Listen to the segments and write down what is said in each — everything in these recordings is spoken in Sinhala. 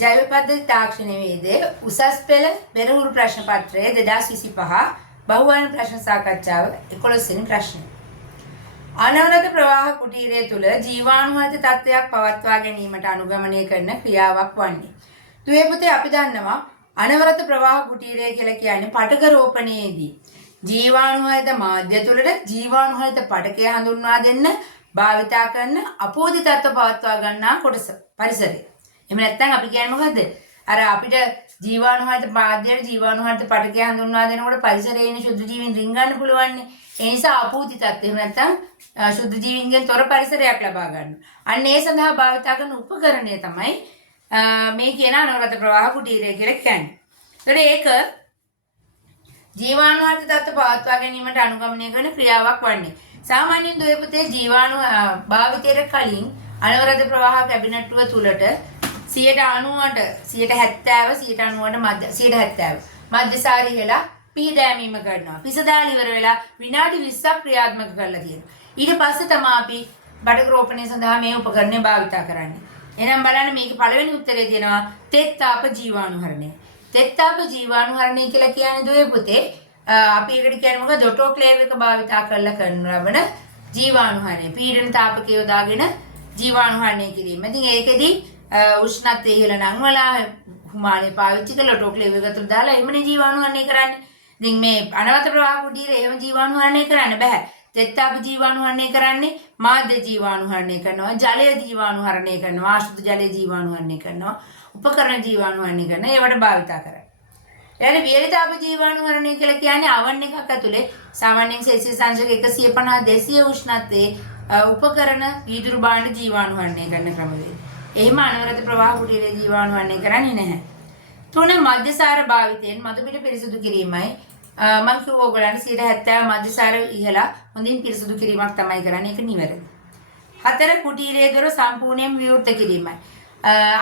ජෛව පද්ධති තාක්ෂණයේදී උසස් පෙළ පෙරහුරු ප්‍රශ්න පත්‍රය 2025 බහුවර්ණ ප්‍රශ්න සාකච්ඡාව 11 වෙනි ප්‍රශ්නය. අනවරත ප්‍රවාහ කුටීරය තුළ ජීවාණුහත තත්ත්වයක් පවත්වා ගැනීමට අනුගමනය කරන ක්‍රියාවක් වන්නේ. දුවේ පුතේ අපි දන්නවා අනවරත ප්‍රවාහ කුටීරය කියලා කියන්නේ පටක රෝපණයේදී ජීවාණුහත මාධ්‍ය තුළට ජීවාණුහත පටකය හඳුන්වා දෙන්න භාවිතා කරන අපෝදි තත්ත්ව පවත්වා ගන්නා කොටස පරිසරය. එහෙම නැත්නම් අපි කියන්නේ මොකද්ද? අර අපිට ජීවාණුහත මාධ්‍යයට ජීවාණුහත පටකය හඳුන්වා දෙනකොට පරිසරයේ ඉන්න ශුද්ධ ජීවීන් රිංගන්න පුළුවන්. ඒ නිසා අපෝදි තත්ත්ව එහෙම නැත්නම් ශුද්ධ ජීවීන්ගෙන් තොර පරිසරයක් ලබා ගන්න. අන්න ඒ සඳහා භාවිතා කරන උපකරණය තමයි මේ කියන අනවරත ප්‍රවාහ කුටීරය කියලා කියන්නේ. ඒතකොට ඒක ජීවාණුහත තත්ත්ව පවත්වා ගැනීමට අනුගමනය කරන ක්‍රියාවක් වන්නේ. සාමාන්‍යයෙන් දුවේ පුතේ ජීවාණු භාවිතයට කලින් අනවරත ප්‍රවාහ කැබිනට්ටුව තුලට 90ට 70ට 90ට මධ්‍යසාරී වෙලා පිහදෑමීම කරනවා. පිසදාල ඉවර වෙලා විනාඩි 20ක් ක්‍රියාත්මක කරලා තියෙනවා. ඊට පස්සේ තමයි අපි බඩක රෝපණය සඳහා මේ උපකරණය භාවිතා කරන්නේ. එහෙනම් බලන්න මේකේ පළවෙනි උත්තරේ තියෙනවා තෙත් තාප ජීවාණුහරණය. තෙත් තාප ජීවාණුහරණය කියලා කියන්නේ දුවේ පුතේ අපි ඒකට කියන්නේ මොකද ඔටෝක්ලේව් එක භාවිතා කරලා කරන ලබන ජීවාණුහරණය. පීඩන තාපකය යොදාගෙන ජීවාණුහරණය කිරීම. ඉතින් ඒකෙදී උෂ්ණත්වය ඉහළ නංවලා හුමානේ පාවිච්චි කරලා ඔටෝක්ලේව් එක තුළ දාලා එමුනේ ජීවාණුහරණය කරන්නේ. ඉතින් මේ අනවරත ප්‍රවාහ කුටීරේ එහෙම ජීවාණුහරණය කරන්න බෑ. තෙත් තාප ජීවාණුහරණය කරන්නේ මාධ්‍ය ජීවාණුහරණය කරනවා, ජලය ජීවාණුහරණය කරනවා, ආශුද්ධ ජලය ජීවාණුහරණය කරනවා, උපකරණ ජීවාණුහරණය කරනවා. ඒවට භාවිතා කරන්නේ. ඊට වියලි තාප ජීවාණුහරණය කියලා කියන්නේ අවන් එකක් ඇතුලේ සාමාන්‍යයෙන් සෙල්සියස් අංශක 150 200 උෂ්ණත්වයේ උපකරණ වීදුරු භාණ්ඩ ජීවාණුහරණය කරන ක්‍රමවේදය. එහෙම අනවරත ප්‍රවාහ කුටීරේ ජීවාණුහරණය කරන්නේ නැහැ. 3 මධ්‍යසාර භාවිතයෙන් මතු පිට පිරිසුදු කිරීමයි මම කිව්ව ඔයගලන්ට 70 මධ්‍යසාර ඉහලා හොඳින් පිරිසුදු කිරීමක් තමයි කරන්නේ. ඒක නිවැරදි. 4 කුටීරයේ දොර සම්පූර්ණයෙන් විවෘත කිරීමයි.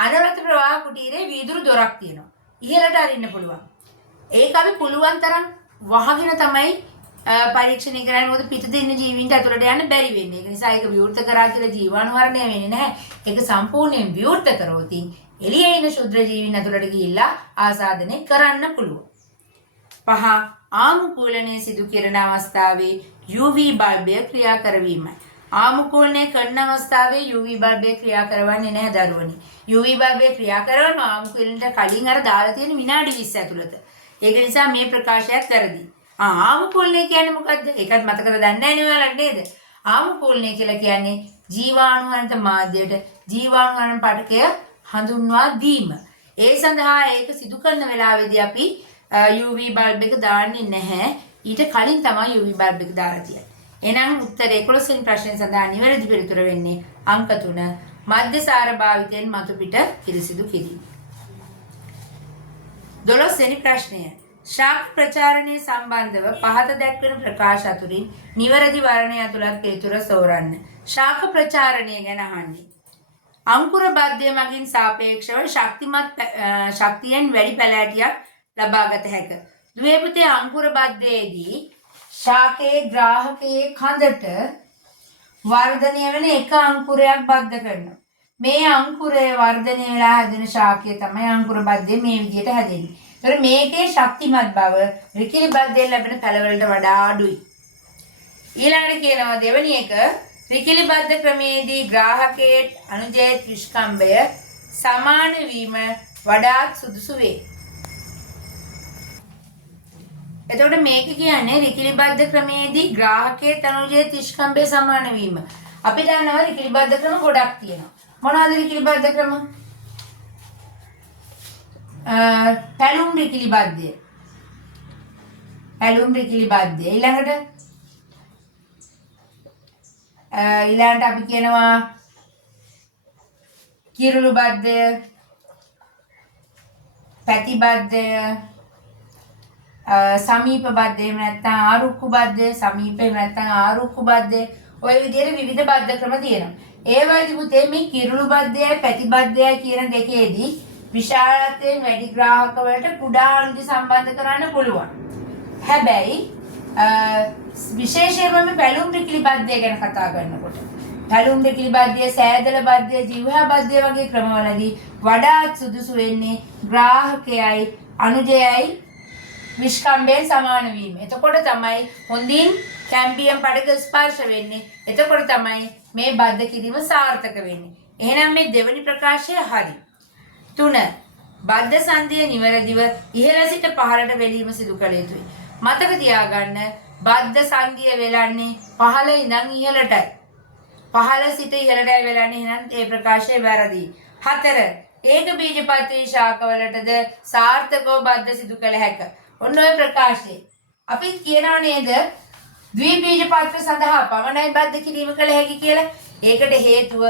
අනවරත ප්‍රවාහ කුටීරේ වීදුරු දොරක් තියෙනවා. ඉහළට අරින්න පුළුවන්. ඒක අපි පුළුවන් තරම් වහගෙන තමයි පරීක්ෂණය කරන්නේ. මොකද පිටතේ ඉන්න ජීවීන්ට අතුලට යන්න බැරි වෙන්නේ. ඒක නිසා ඒක විවෘත කරා කියලා ජීවාණුහරණය වෙන්නේ නැහැ. ඒක සම්පූර්ණයෙන් විවෘත කරොත් එළියේ ඉන්න ශුද්ධ ජීවීන් අතුලට ගිහිල්ලා ආසාදනය කරන්න පුළුවන්. 5 ආමුකූලනය සිදු කරන අවස්ථාවේ UV බල්බය ක්‍රියා කරවීමයි. ආමුකූලනය කරන අවස්ථාවේ UV බල්බය ක්‍රියා කරවන්නේ නැහැ දරුවනි. UV බල්බය ක්‍රියා කරන ආමුකූලනයට කලින් අර දාලා තියෙන විනාඩි 20 ඇතුළත. ඒක නිසා මේ ප්‍රකාශයත් වැරදි. ආමුකූලනය කියන්නේ මොකද්ද? ඒකත් මතකද දන්නේ නැහැ නේ ඔයාලට නේද? ආමුකූලනය කියලා කියන්නේ ජීවාණුහරණත මාධ්‍යයට ජීවාණුහරණ පටකය හඳුන්වා දීම. ඒ සඳහා ඒක සිදු කරන වෙලාවේදී අපි UV බල්බ් එක දාන්නේ නැහැ. ඊට කලින් තමයි UV බල්බ් එක දාලා තියෙන්නේ. එහෙනම් උත්තරේ 11 වෙනි ප්‍රශ්නය සඳහා නිවැරදි පිළිතුර වෙන්නේ අංක 3 මධ්‍යසාර භාවිතයෙන් මතු පිට පිරිසිදු කිරීම. 12 වෙනි ප්‍රශ්නය ශාක ප්‍රචාරණය සම්බන්ධව පහත දැක්වෙන ප්‍රකාශ අතුරින් නිවැරදි වර්ණය ඇතුළත් පිළිතුර සොරන්න. ශාක ප්‍රචාරණය ගැන අහන්නේ. අංකුර බද්ධය මගින් සාපේක්ෂව ශක්තියෙන් වැඩි පැලෑටියක් ලබාගත හැක. දුවේ පුතේ අංකුර බද්ධයේදී ශාකයේ ග්‍රාහකයේ කඳට වර්ධනය වෙන එක අංකුරයක් බද්ධ කරනවා. මේ අංකුරය වර්ධනය වෙලා හැදෙන ශාකය තමයි අංකුර බද්ධය මේ විදිහට හැදෙන්නේ. ඒතර මේකේ ශක්තිමත් බව රිකිලි බද්ධයෙන් ලැබෙන පැලවලට වඩා අඩුයි. ඊළඟට කියනවා දෙවෙනි එක රිකිලි බද්ධ ක්‍රමයේදී ග්‍රාහකයේ අනුජය විස්කම්භය සමාන වීම වඩාත් සුදුසු වේ. එතකොට මේක කියන්නේ රිකිලි බද්ධ ක්‍රමයේදී ග්‍රාහකයේ තනුජයේ තිෂ්කම්භය සමාන වීම. අපි දන්නවා රිකිලි බද්ධ ක්‍රම ගොඩක් තියෙනවා. මොනවද රිකිලි බද්ධ ක්‍රම? පැලුම් රිකිලි බද්ධය. පැලුම් රිකිලි බද්ධය. ඊළඟට අපි කියනවා කිරුළු බද්ධය, පැති බද්ධය, සමීප බද්ධය නැත්නම් ආරුක්කු බද්ධය, සමීප නැත්නම් ආරුක්කු බද්ධය. ඔය විදිහට විවිධ බද්ධ ක්‍රම තියෙනවා. ඒ වගේම පුතේ මේ කිරුළු බද්ධයයි පැති බද්ධයයි කියන දෙකේදී විශාලත්වයෙන් වැඩි ග්‍රාහක වලට කුඩා අණුජ සම්බන්ධ කරන්න පුළුවන්. හැබැයි විශේෂයෙන්ම මේ බැලුම් රිකිලි බද්ධය ගැන කතා කරනකොට ගලුම් බෙකිලි බද්ධය, සෑදල බද්ධය, ජීවහා බද්ධය වගේ ක්‍රමවලදී වඩාත් සුදුසු වෙන්නේ ග්‍රාහකයයි අනුජයයි විස්කම්බයෙන් සමාන වීම. එතකොට තමයි හොඳින් කැම්බියම් පඩක ස්පර්ශ වෙන්නේ. එතකොට තමයි මේ බද්ධ කිරීම සාර්ථක වෙන්නේ. එහෙනම් මේ දෙවනි ප්‍රකාශය හරි. 3. බද්ධ සංධිය නිවැරදිව ඉහළ සිට පහළට වෙලීම සිදු කළ යුතුයි. මතක තියාගන්න බද්ධ සංධිය වෙලන්නේ පහළ ඉඳන් ඉහළටයි. පහළ සිට ඉහළටයි වෙලන්නේ. එහෙනම් ඒ ප්‍රකාශය වැරදි. 4. ඒක බීජපත්‍රී ශාකවලටද සාර්ථකව බද්ධ සිදු කළ හැක. ඔන්න ඔය ප්‍රකාශය. අපි කියනවා නේද ද්විබීජපත්‍ර සඳහා පමණයි බද්ධ කිරීම කළ හැකි කියලා. ඒකට හේතුව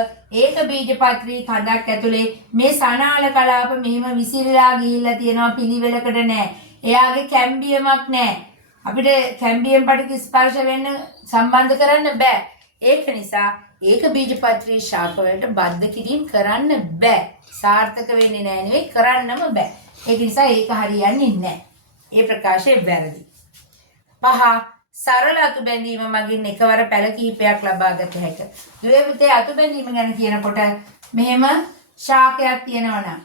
ඒක බීජපත්‍රී කඳක් ඇතුලේ මේ සනාල කලාප මෙහිම විසිරලා ගිහිල්ලා තියෙනවා පිළිවෙලකට නෑ. එයාගේ කැම්බියමක් නෑ. අපිට කැම්බියම් පඩක ස්පර්ශ වෙන්න සම්බන්ධ කරන්න බෑ. ඒක නිසා ඒක බීජපත්‍රී ශාකවලට බද්ධ කිරීම කරන්න බෑ. සාර්ථක වෙන්නේ නෑ නෙවෙයි කරන්නම බෑ. ඒක නිසා ඒක හරියන්නේ නෑ. ඒ ප්‍රකාශය වැරදි. 5. සරල අතු බැඳීම මගින් එකවර පැල කිහිපයක් ලබා ගත හැකිය. ද්වේපතේ අතු බැඳීම ගැන කියනකොට මෙහෙම ශාකයක් තියෙනවා නම්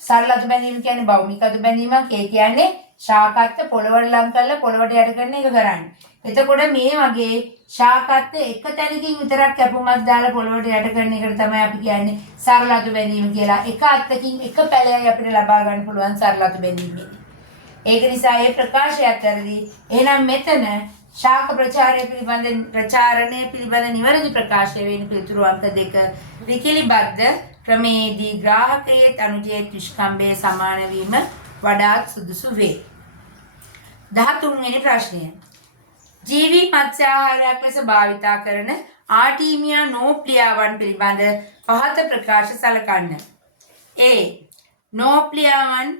සරල අතු බැඳීම කියන්නේ භෞමික අතු බැඳීමක්. ඒ කියන්නේ ශාකත්ත පොළවට ලං කරලා පොළවට යට කරන එක කරන්නේ. එතකොට මේ වගේ ශාකත්ත එක තැනකින් විතරක් කැපුමක් දාලා පොළවට යට කරන එකට තමයි අපි කියන්නේ සරල අතු බැඳීම කියලා. එක අත්තකින් එක පැලයයි අපිට ලබා ගන්න පුළුවන් සරල අතු බැඳීම. ඒක නිසා මේ ප්‍රකාශයත් වැරදි. එහෙනම් මෙතන ශාක ප්‍රචාරණය පිළිබඳ නිවැරදි ප්‍රකාශය වෙන පිළිතුරු අංක 2 විකිලි බද්ධ ක්‍රමයේදී ග්‍රාහකයේ අනුජයේ විස්කම්බයේ සමාන වීම වඩාත් සුදුසු වේ. 13 වෙනි ප්‍රශ්නය. ජීවි මත්ස්‍ය ආහාරයක් ලෙස භාවිතා කරන ආටීමියා නෝප්ලියාවන් පිළිබඳ පහත ප්‍රකාශ සලකන්න. A. නෝප්ලියාවන්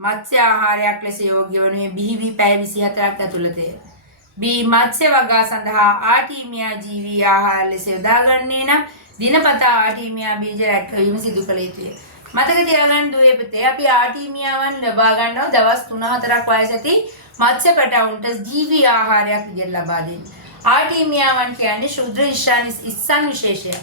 මත්ස්‍ය ආහාරයක් ලෙස යෝග්‍ය වනුයේ බිහිවී පැය 24ක් ඇතුළතය. B. මත්ස්‍ය වගා සඳහා ආටීමියා ජීවී ආහාර ලෙස යොදාගන්නේ නම් දිනපතා ආටීමියා බීජ රැකවීම සිදු කළ යුතුය. මතක තියාගන්න දුවේ පුතේ අපි ආටීමියාවන් ලබා ගන්නවා දවස් 3-4ක් වයස ඇති මත්ස්‍ය පැටවුන්ට ජීවී ආහාරයක් විදිහට ලබා දෙන්න. ආටීමියාවන් කියන්නේ ශුද්‍ර ඉස්සන් විශේෂය.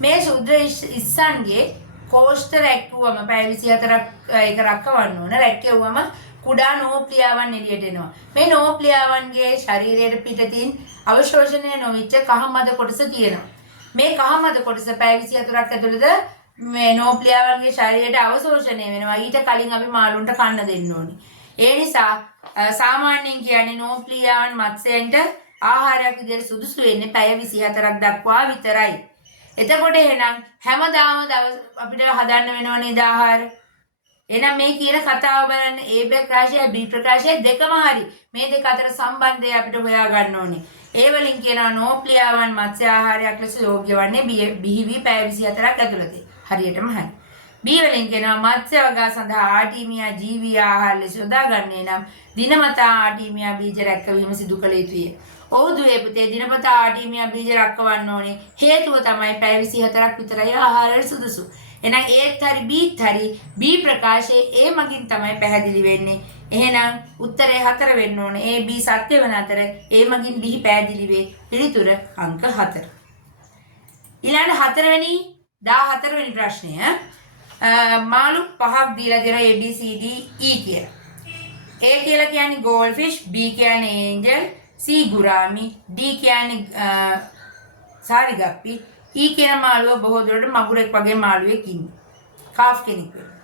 මේ ශුද්‍ර ඉස්සන්ගේ කෝෂ්ඨ රැක්කුවම පැය 24ක් ඒක රැකවන්න ඕන. රැක්කුවම කුඩා නෝප්ලියාවන් එළියට එනවා. මේ නෝප්ලියාවන්ගේ ශරීරයේ පිටතින් අවශෝෂණය නොවිච්ච කහමද කොටස තියෙනවා. මේ කහමද කොටස පැය 24ක් ඇතුළත මේ නෝප්ලියාවන්ගේ ශරීරයට අවශෝෂණය වෙනවා. ඊට කලින් අපි මාළුන්ට කන්න දෙන්න ඕනේ. ඒ නිසා සාමාන්‍යයෙන් කියන්නේ නෝප්ලියාවන් මත්ස්‍යයන්ට ආහාරයක් විදිහට සුදුසු වෙන්නේ පැය 24ක් දක්වා විතරයි. එතකොට එහෙනම් හැමදාම අපිට හදන්න වෙනව නේද ආහාර? එහෙනම් මේ කියන කතාව බලන්න A ප්‍රකාශය B ප්‍රකාශය දෙකම හරි. මේ දෙක අතර සම්බන්ධය අපිට හොයා ගන්න ඕනේ. ඒ වලින් කියනවා නෝප්ලියාවන් මත්ස්‍ය ආහාරයක් ලෙස යෝග්‍ය වන්නේ බිහිවි පැය 24ක් ඇතුළතේ. හරියටම හරි. B වලින් කියනවා මත්ස්‍ය වගා සඳහා ආටීමියා ජීවී ආහාර ලෙස යොදාගන්නේ නම් දිනමතා ආටීමියා බීජ රැකවීම සිදු කළ යුතුය. ඔව් දුවේ පුතේ දිනපතා ආටීමියා බීජ රැකවන්න ඕනේ. හේතුව තමයි පැය 24ක් විතරයි ආහාරයට සුදුසු. එහෙනම් ඒත් හරි Bත් හරි B ප්‍රකාශයේ A මගින් තමයි පැහැදිලි වෙන්නේ. එහෙනම් උත්තරේ 4 වෙන්න ඕනේ. A B සත්‍ය වෙන අතර A මගින් B පැහැදිලි වේ. පිළිතුර අංක 4. ඊළඟ 14 වෙනි ප්‍රශ්නය. මාළු 5ක් දීලා දෙනවා A B C D E කියලා. A කියලා කියන්නේ goldfish, B කියන්නේ angel, C ගුරාමි, D කියන්නේ සාරිගප්පි, E කියන මාළුව බොහෝ දුරට මගුරෙක් වගේ මාළුවෙක් ඉන්නේ. කාෆ් කෙනෙක් වෙනවා.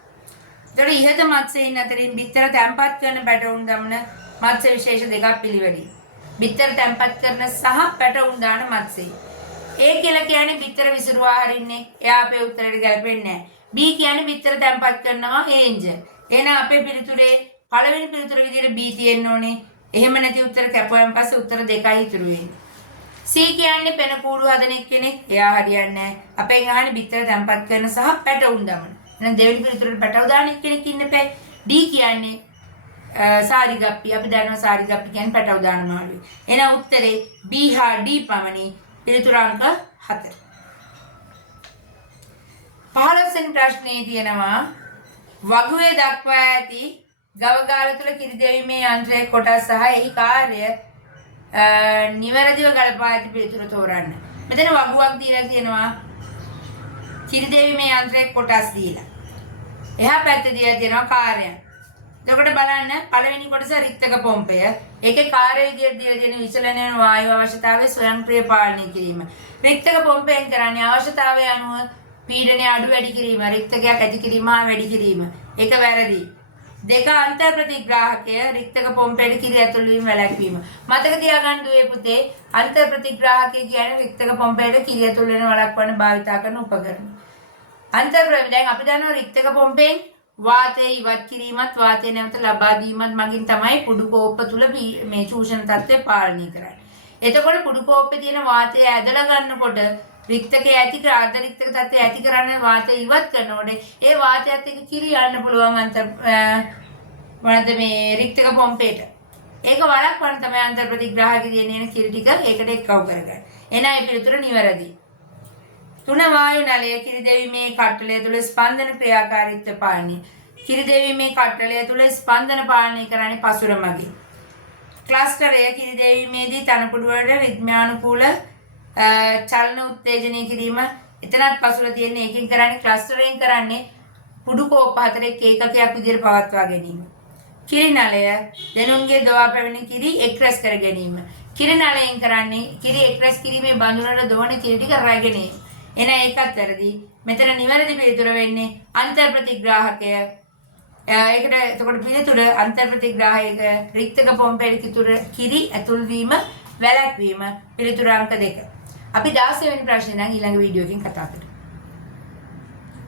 ඒතර ඉහත මත්ස්‍යයන් අතරින් බිත්තර තැම්පත් කරන පැටවුන් දමන මත්ස්‍ය විශේෂ දෙකක් පිළිවෙලින්. බිත්තර තැම්පත් කරන සහ පැටවුන් දාන මත්ස්‍යය. A කියලා කියන්නේ බිත්තර විසිරුවා හරින්නේ. එයා අපේ උත්තරයට ගැලපෙන්නේ නැහැ. B කියන්නේ බිත්තර තැම්පත් කරනවා angel. එහෙනම් අපේ පිළිතුරේ පළවෙනි පිළිතුර විදිහට B තියෙන්න ඕනේ. එහෙම නැති උත්තර කැපුවෙන් පස්සේ උත්තර දෙකයි ඉතුරු වෙන්නේ. C කියන්නේ පෙන කූඩු හදන එක්කෙනෙක්. එයා හරියන්නේ නැහැ. අපෙන් අහන්නේ බිත්තර තැම්පත් කරන සහ පැටවුන් දමන. එහෙනම් දෙවෙනි පිළිතුරේ පැටව දාන එක්කෙනෙක් ඉන්න බෑ. D කියන්නේ සාරිගප්පි. අපි දන්නවා සාරිගප්පි කියන්නේ පැටව දාන මාළුවෙක්. එහෙනම් උත්තරේ B හා D පමණි. පිළිතුර අංක 4. 15 වෙනි ප්‍රශ්නේ තියෙනවා වගුවේ දක්වා ඇති ගවගාල තුළ කිරි දෙවීමේ යන්ත්‍රයේ කොටස් සහ එහි කාර්ය නිවැරදිව ගලපා ඇති පිළිතුර තෝරන්න. මෙතන වගුවක් දීලා තියෙනවා. කිරි දෙවීමේ යන්ත්‍රයේ කොටස් දීලා. එහා පැත්තේ දීලා තියෙනවා කාර්යයන්. එතකොට බලන්න පළවෙනි කොටස රික්තක පොම්පය. ඒකේ කාර්ය විදියට දීලා තියෙන විචලන වායු අවශ්‍යතාවය ස්වයංක්‍රීය පාලනය කිරීම. රික්තක පොම්පයෙන් කරන්නේ අවශ්‍යතාවය අනුව පීඩනය අඩු වැඩි කිරීම, රික්තකයක් ඇති කිරීම හා වැඩි කිරීම. ඒක වැරදි. දෙක අන්තර් ප්‍රතිග්‍රාහකය රික්තක පොම්පයට කිරි ඇතුළු වීම වැළැක්වීම. මතක තියාගන්න දුවේ පුතේ අන්තර් ප්‍රතිග්‍රාහකය කියන්නේ රික්තක පොම්පයට කිරි ඇතුළු වෙන වළක්වන්න භාවිත කරන උපකරණ. අන්තර් දැන් අපි දන්නවා රික්තක පොම්පෙන් වාතය ඉවත් කිරීමත් වාතය නැවත ලබා දීමත් මගින් තමයි කුඩු කෝප්ප තුල මේ චූෂණ තත්ත්වය පාලනය කරන්නේ. එතකොට කුඩු කෝප්පේ තියෙන වාතය ඇදලා ගන්නකොට රික්තකයේ ඇති කර අර්ධ රික්තක තත්ත්වය ඇති කරන්නේ වාතය ඉවත් කරනකොට ඒ වාතයත් එක්ක කිරි යන්න පුළුවන් මොනවද මේ රික්තක පොම්පේට. ඒක වළක්වන්න තමයි අන්තර් ප්‍රතිග්‍රාහකයේ තියෙන කිරි ටික ඒකට එක්කව කරගන්නේ. එනයි ඒ පිළිතුර නිවැරදි. 3 වායු නලය කිරි දෙවීමේ කට්ටලය තුළ ස්පන්දන ක්‍රියාකාරීත්වය පාලනය. කිරි දෙවීමේ කට්ටලය තුළ ස්පන්දන පාලනය කරන්නේ පසුර මගින්. ක්ලස්ටරය කිරි දෙවීමේදී තනපුඩු වල රිද්මයානුකූල චලන උත්තේජනය කිරීම. එතනත් පසුර තියෙන එකකින් කරන්නේ ක්ලස්ටරයෙන් කරන්නේ කුඩු කෝප 4 ඒකකයක් විදිහට පවත්වා ගැනීම. කිරි නලය දෙනුන්ගේ දවා පැමිණි කිරි එක්රැස් කර ගැනීම. කිරි නලයෙන් කරන්නේ කිරි එක්රැස් කිරීමේ බඳුනට දොවන කිරි ටික රැගෙන. එන ඒකත් වැරදි. මෙතන නිවැරදි පිළිතුර වෙන්නේ අන්තර් ප්‍රතිග්‍රාහකය. ඒකට එතකොට පිළිතුර අන්තර් ප්‍රතිග්‍රාහයක රික්තක පොම්පේට කිරි ඇතුල් වීම වැළැක්වීම පිළිතුර අංක 2. අපි 16 වෙනි ප්‍රශ්නේ නම් ඊළඟ වීඩියෝ එකකින් කතා කරමු.